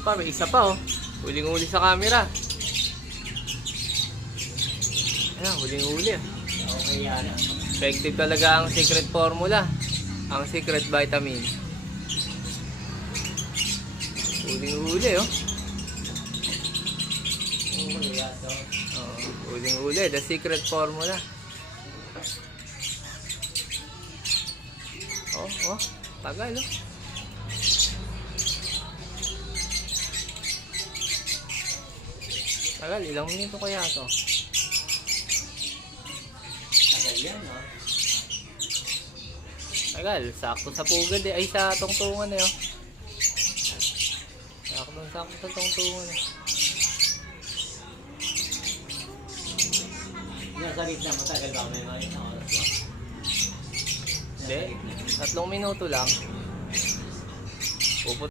May isa pa oh. Huling-huli sa camera. Ayan, huling-huli ah. Okay yan. Effective talaga ang secret formula. Ang secret vitamin. Huling-huli oh. Huling-huli, the secret formula. Oh, tagal oh. Tagal, ilang minuto kaya to? Tagal yan, no? Tagal, sakto sa pugad eh. Ay, sa tungtungan eh oh. Sakto sa tungtungan eh. Yan sa gitna, matagal ba? May mga isang oras ba? Hindi, 3 minuto lang. Puput